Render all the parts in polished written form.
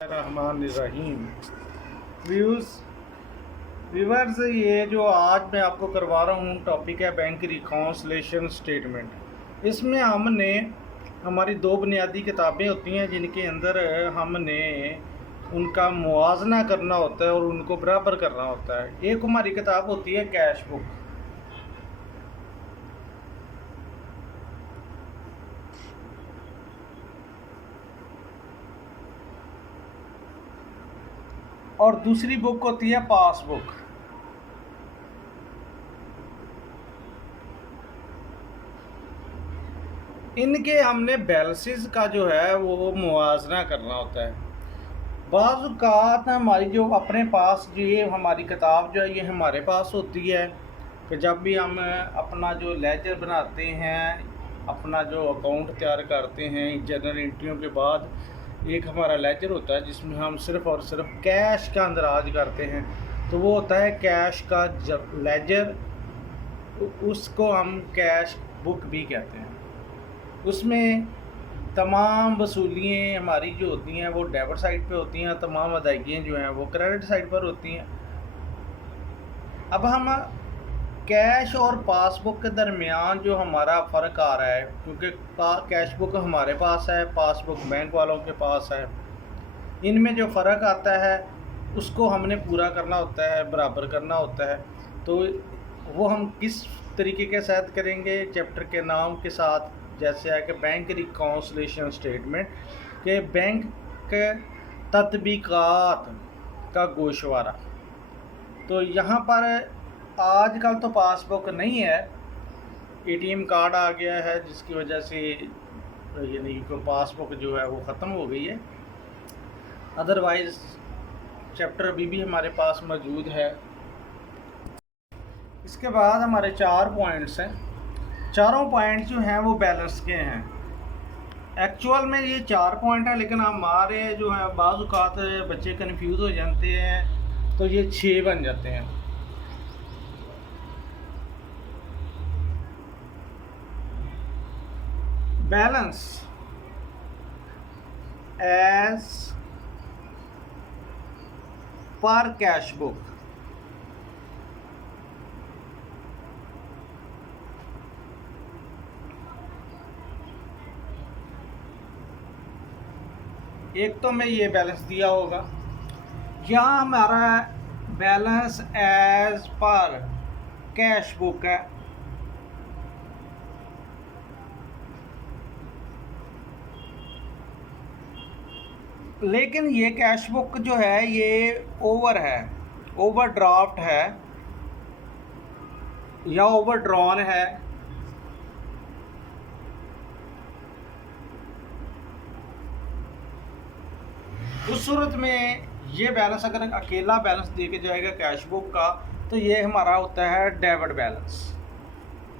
रहमानिर्रहीम। Viewers, ये जो आज मैं आपको करवा रहा हूँ टॉपिक है बैंक रिकॉन्सिलेशन स्टेटमेंट। इसमें हमने हमारी दो बुनियादी किताबें होती हैं जिनके अंदर हमने उनका मुआवजा करना होता है और उनको बराबर करना होता है। एक हमारी किताब होती है कैश बुक, और दूसरी बुक होती है पासबुक। इनके हमने बैलेंसेस का जो है वो मुआवजा करना होता है। बाज़ औक़ात हमारी जो अपने पास ये हमारी किताब जो है ये हमारे पास होती है कि जब भी हम अपना जो लेजर बनाते हैं, अपना जो अकाउंट तैयार करते हैं, जनरल एंट्रियों के बाद एक हमारा लेजर होता है जिसमें हम सिर्फ़ और सिर्फ कैश का अंदराज करते हैं, तो वो होता है कैश का लेजर। उसको हम कैश बुक भी कहते हैं। उसमें तमाम वसूलियाँ हमारी जो होती हैं वो डेबिट साइड पे होती हैं, तमाम अदायगियाँ जो हैं वो क्रेडिट साइड पर होती हैं। अब हम कैश और पासबुक के दरमियान जो हमारा फ़र्क आ रहा है, क्योंकि कैश बुक हमारे पास है, पासबुक बैंक वालों के पास है, इनमें जो फ़र्क आता है उसको हमने पूरा करना होता है, बराबर करना होता है। तो वो हम किस तरीके के साथ करेंगे, चैप्टर के नाम के साथ, जैसे है कि बैंक रिकॉन्सिलेशन स्टेटमेंट के बैंक के तत्बीकात का गोशवारा। तो यहाँ पर आजकल तो पासबुक नहीं है, एटीएम कार्ड आ गया है जिसकी वजह से यानी कि पासबुक जो है वो ख़त्म हो गई है। अदरवाइज़ चैप्टर अभी भी हमारे पास मौजूद है। इसके बाद हमारे 4 पॉइंट्स हैं। चारों पॉइंट जो हैं वो बैलेंस के हैं। एक्चुअल में ये 4 पॉइंट हैं, लेकिन हमारे जो है बाज़ औक़ात बच्चे कंफ्यूज हो जाते हैं तो ये 6 बन जाते हैं। Balance as per cash book. एक तो में ये बैलेंस दिया होगा, यहाँ हमारा balance as per cash book है। लेकिन ये कैश बुक जो है ये ओवर है, ओवरड्राफ्ट है या ओवरड्रॉन है। उस सूरत में ये बैलेंस अगर अकेला बैलेंस दे के जाएगा कैश बुक का, तो ये हमारा होता है डेबिट बैलेंस,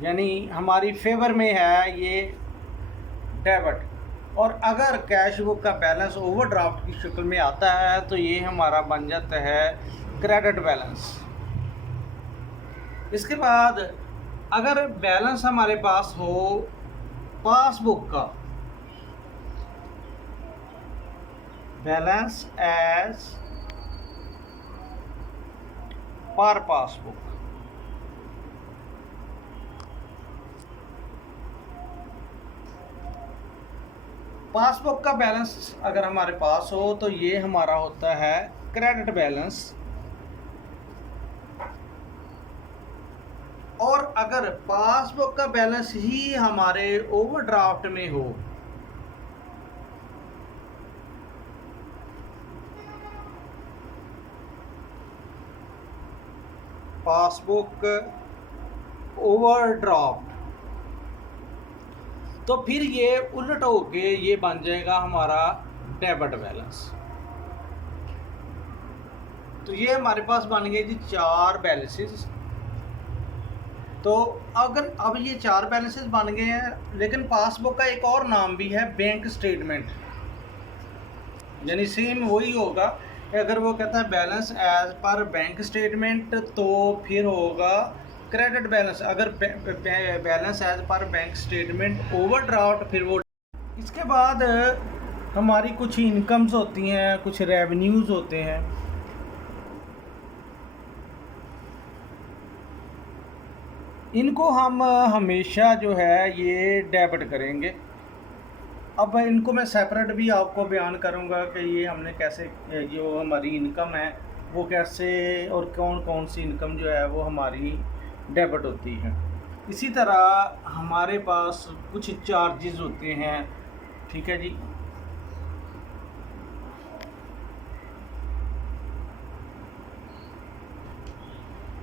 यानी हमारी फेवर में है ये डेबिट। और अगर कैश बुक का बैलेंस ओवरड्राफ्ट की शक्ल में आता है तो ये हमारा बन जाता है क्रेडिट बैलेंस। इसके बाद अगर बैलेंस हमारे पास हो पासबुक का, balance as per passbook, passbook का बैलेंस अगर हमारे पास हो तो ये हमारा होता है क्रेडिट बैलेंस। और अगर पासबुक का बैलेंस ही हमारे ओवरड्राफ्ट में हो, पासबुक ओवरड्राफ्ट, तो फिर ये उलट होके ये बन जाएगा हमारा डेबिट बैलेंस। तो ये हमारे पास बन गए जी 4 बैलेंसेस। तो अगर अब ये 4 बैलेंसेस बन गए हैं, लेकिन पासबुक का एक और नाम भी है बैंक स्टेटमेंट, यानी सेम वही होगा। अगर वो कहता है balance as per bank statement तो फिर होगा क्रेडिट बैलेंस। अगर balance as per bank statement overdraft, फिर वो। इसके बाद हमारी कुछ इनकम्स होती हैं, कुछ रेवेन्यूज़ होते हैं। इनको हम हमेशा जो है ये डेबिट करेंगे। अब इनको मैं सेपरेट भी आपको बयान करूँगा कि ये हमने कैसे जो हमारी इनकम है वो कैसे और कौन कौन सी इनकम जो है वो हमारी डेबिट होती है। इसी तरह हमारे पास कुछ चार्जेस होते हैं, ठीक है जी।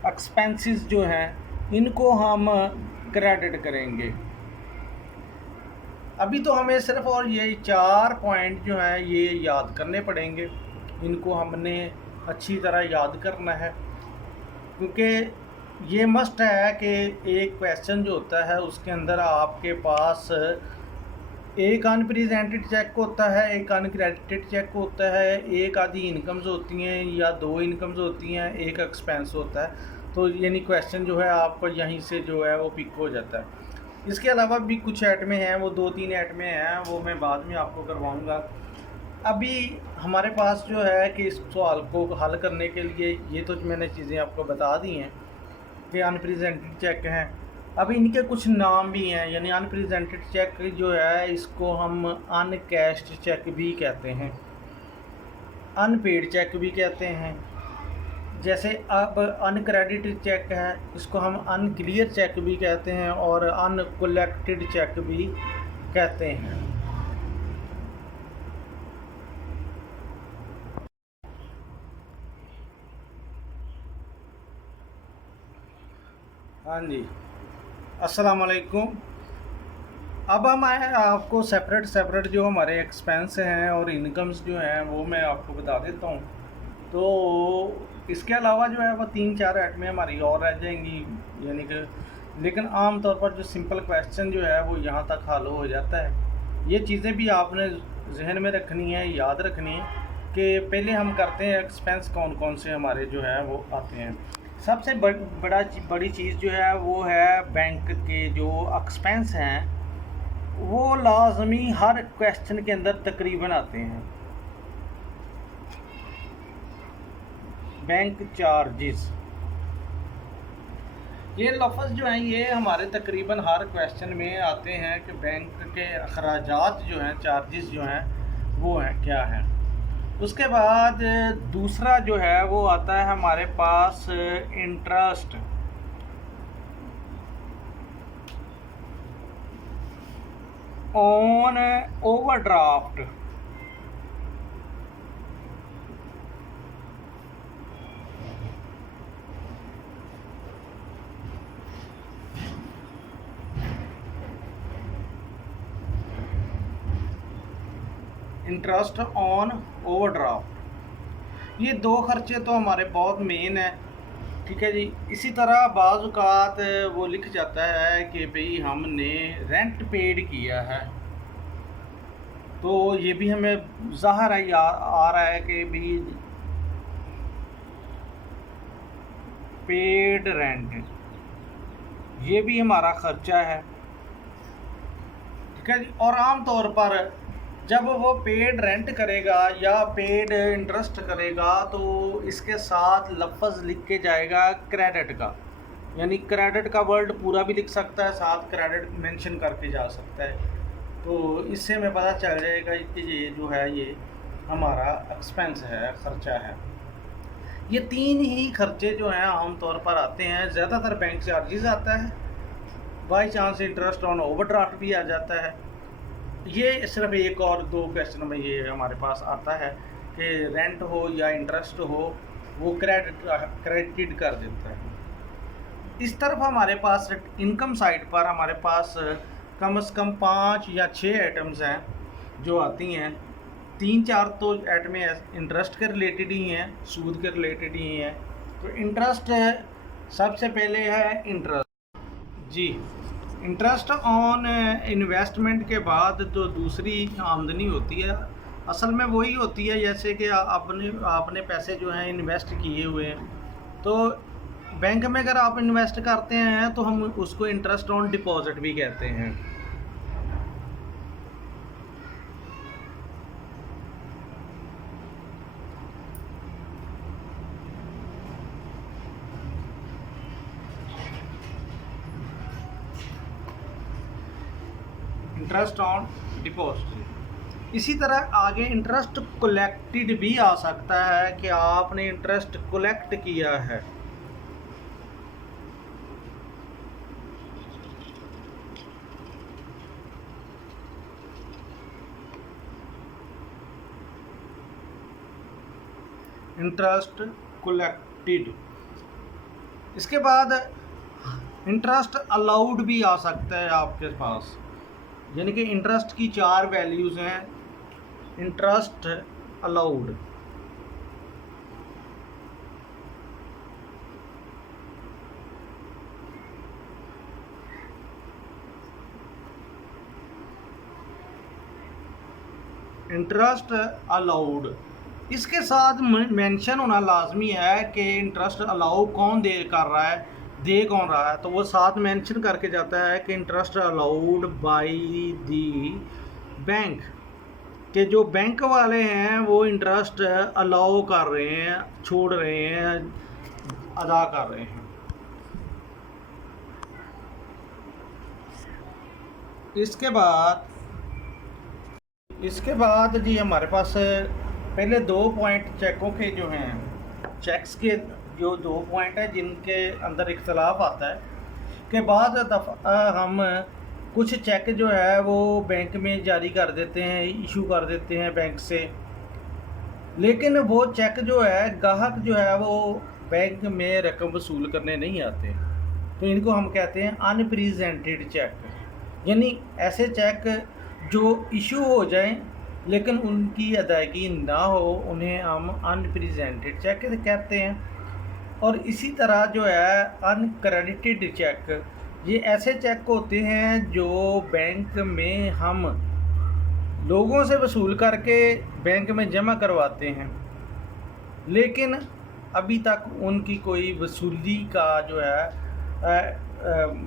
एक्सपेंसेस जो हैं इनको हम क्रेडिट करेंगे। अभी तो हमें सिर्फ और ये 4 पॉइंट जो हैं ये याद करने पड़ेंगे। इनको हमने अच्छी तरह याद करना है, क्योंकि ये मस्ट है कि एक क्वेश्चन जो होता है उसके अंदर आपके पास एक अनप्रेजेंटेड चेक होता है, एक अनक्रेडिटेड चेक होता है, एक आधी इनकम्स होती हैं या 2 इनकम्स होती हैं, एक एक्सपेंस होता है। तो यानी क्वेश्चन जो है आपको यहीं से जो है वो पिक हो जाता है। इसके अलावा भी कुछ आइटमें हैं, वो 2-3 आइटमें हैं, वो मैं बाद में आपको करवाऊँगा। अभी हमारे पास जो है कि इस सवाल को हल करने के लिए ये तो मैंने चीज़ें आपको बता दी हैं कि अनप्रेजेंटेड चेक हैं। अब इनके कुछ नाम भी हैं, यानी अनप्रेजेंटेड चेक जो है इसको हम अनकैश्ड चेक भी कहते हैं, अनपेड चेक भी कहते हैं। जैसे अब अनक्रेडिटेड चेक है इसको हम अनक्लियर चेक भी कहते हैं और अनकलेक्टेड चेक भी कहते हैं। हाँ जी, अस्सलाम वालेकुम। अब हम आए आपको सेपरेट जो हमारे एक्सपेंस हैं और इनकम्स जो हैं वो मैं आपको बता देता हूँ। तो इसके अलावा जो है वो 3-4 आइटमें हमारी और रह जाएंगी, यानी कि लेकिन आम तौर पर जो सिंपल क्वेश्चन जो है वो यहाँ तक हल हो जाता है। ये चीज़ें भी आपने जहन में रखनी है, याद रखनी है कि पहले हम करते हैं एक्सपेंस कौन कौन से हमारे जो है वो आते हैं। सबसे बड़ी चीज़ जो है वो है बैंक के जो एक्सपेंस हैं वो लाजमी हर क्वेश्चन के अंदर तकरीबन आते हैं। बैंक चार्जेस, ये लफ्ज़ जो हैं ये हमारे तकरीबन हर क्वेश्चन में आते हैं कि बैंक के अखराजात जो हैं, चार्जेस जो हैं वो हैं क्या हैं। उसके बाद दूसरा जो है वो आता है हमारे पास interest. On overdraft, interest on overdraft, ये 2 खर्चे तो हमारे बहुत मेन है, ठीक है जी। इसी तरह बाज़ औक़ात वो लिख जाता है कि भाई हमने रेंट पेड किया है, तो ये भी हमें ज़ाहिर है आ रहा है कि भाई पेड रेंट ये भी हमारा ख़र्चा है, ठीक है जी। और आम तौर पर जब वो पेड रेंट करेगा या पेड इंटरेस्ट करेगा तो इसके साथ लफ्ज़ लिख के जाएगा क्रेडिट का, यानी क्रेडिट का वर्ड पूरा भी लिख सकता है, साथ क्रेडिट मेंशन करके जा सकता है। तो इससे हमें पता चल जाएगा कि ये जो है ये हमारा एक्सपेंस है, ख़र्चा है। ये 3 ही खर्चे जो हैं आम तौर पर आते हैं। ज़्यादातर बैंक चार्जेस आता है, by chance interest on overdraft भी आ जाता है। ये सिर्फ 1 और 2 क्वेश्चन में ये हमारे पास आता है कि रेंट हो या इंटरेस्ट हो वो क्रेडिट कर देता है। इस तरफ हमारे पास इनकम साइड पर हमारे पास कम से कम 5 या 6 आइटम्स हैं जो आती हैं। 3-4 तो आइटमें इंटरेस्ट के रिलेटेड ही हैं, सूद के रिलेटेड ही हैं। तो इंटरेस्ट सबसे पहले है इंटरेस्ट जी। इंटरेस्ट ऑन इन्वेस्टमेंट के बाद जो दूसरी आमदनी होती है असल में वही होती है जैसे कि आपने पैसे जो हैं इन्वेस्ट किए हुए हैं, तो बैंक में अगर आप इन्वेस्ट करते हैं तो हम उसको इंटरेस्ट ऑन डिपॉजिट भी कहते हैं। Interest on deposit. इसी तरह आगे इंटरेस्ट कलेक्टेड भी आ सकता है कि आपने इंटरेस्ट कलेक्ट किया है। Interest collected. इसके बाद इंटरेस्ट अलाउड भी आ सकता है आपके पास, यानी कि इंटरेस्ट की 4 वैल्यूज़ हैं। इंटरेस्ट अलाउड, इंटरेस्ट अलाउड, इसके साथ मेंशन होना लाजमी है कि इंटरेस्ट अलाउ कौन दे कर रहा है, दे कौन रहा है। तो वो साथ मेंशन करके जाता है कि interest allowed by the bank, कि जो बैंक वाले हैं वो इंटरेस्ट अलाउ कर रहे हैं, छोड़ रहे हैं, अदा कर रहे हैं। इसके बाद जी हमारे पास पहले 2 पॉइंट चेकों के जो हैं, चेक्स के जो 2 पॉइंट हैं जिनके अंदर इख्तलाफ आता है कि बाद दफ़ा हम कुछ चेक जो है वो बैंक में जारी कर देते हैं, इशू कर देते हैं बैंक से, लेकिन वो चेक जो है गाहक जो है वो बैंक में रकम वसूल करने नहीं आते, तो इनको हम कहते हैं अनप्रेजेंटेड चेक। यानी ऐसे चेक जो इशू हो जाएं लेकिन उनकी अदायगी ना हो, उन्हें हम अनप्रेजेंटेड चेक कहते हैं। और इसी तरह जो है अनक्रेडिटेड चेक, ये ऐसे चेक होते हैं जो बैंक में हम लोगों से वसूल करके बैंक में जमा करवाते हैं, लेकिन अभी तक उनकी कोई वसूली का जो है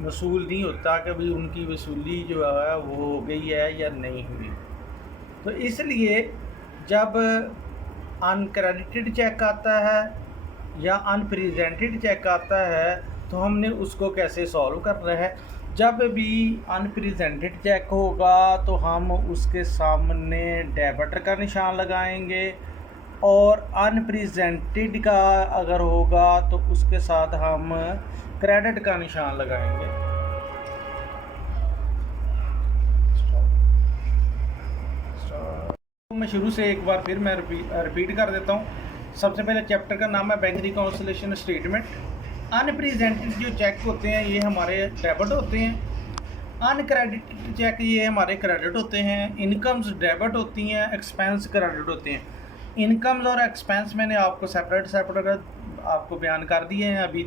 वसूल नहीं होता कि भाई उनकी वसूली जो है वो हो गई है या नहीं हुई। तो इसलिए जब अनक्रेडिटेड चेक आता है या अनप्रेजेंटेड चेक आता है तो हमने उसको कैसे सॉल्व करना है। जब भी अनप्रेजेंटेड चेक होगा तो हम उसके सामने डेबिट का निशान लगाएंगे, और अनप्रेजेंटेड का अगर होगा तो उसके साथ हम क्रेडिट का निशान लगाएंगे। मैं शुरू से एक बार फिर मैं रिपीट कर देता हूँ। सबसे पहले चैप्टर का नाम है बैंक रिकॉन्सिलेशन स्टेटमेंट। अनप्रेजेंटेड जो चेक होते हैं ये हमारे डेबिट होते हैं, अनक्रेडिटेड चेक ये हमारे क्रेडिट होते हैं, इनकम्स डेबिट होती हैं, एक्सपेंस क्रेडिट होते हैं। इनकम्स और एक्सपेंस मैंने आपको सेपरेट आपको बयान कर दिए हैं अभी।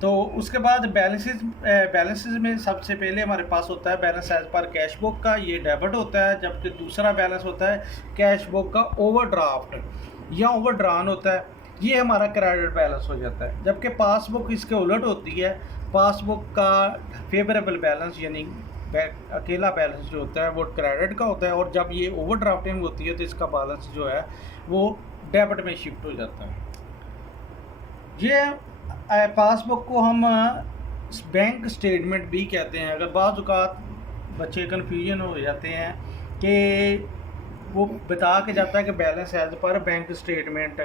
तो उसके बाद बैलेंसेस में सबसे पहले हमारे पास होता है balance as per cash book का, ये डेबिट होता है, जबकि दूसरा बैलेंस होता है कैश बुक का ओवरड्राफ्ट या ओवरड्रान होता है, ये हमारा क्रेडिट बैलेंस हो जाता है। जबकि पासबुक इसके उलट होती है, पासबुक का फेवरेबल बैलेंस यानी अकेला बैलेंस जो होता है वो क्रेडिट का होता है, और जब ये ओवरड्राफ्टिंग होती है तो इसका बैलेंस जो है वो डेबिट में शिफ्ट हो जाता है। ये पासबुक को हम बैंक स्टेटमेंट भी कहते हैं। अगर बाज़ औक़ात बच्चे कन्फ्यूजन हो जाते हैं कि वो बता के जाता है कि balance as per bank statement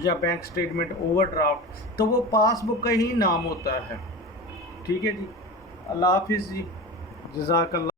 या बैंक स्टेटमेंट ओवरड्राफ्ट, तो वो पासबुक का ही नाम होता है। ठीक है जी, अल्लाह हाफिज़ जी, जज़ाकल्लाह।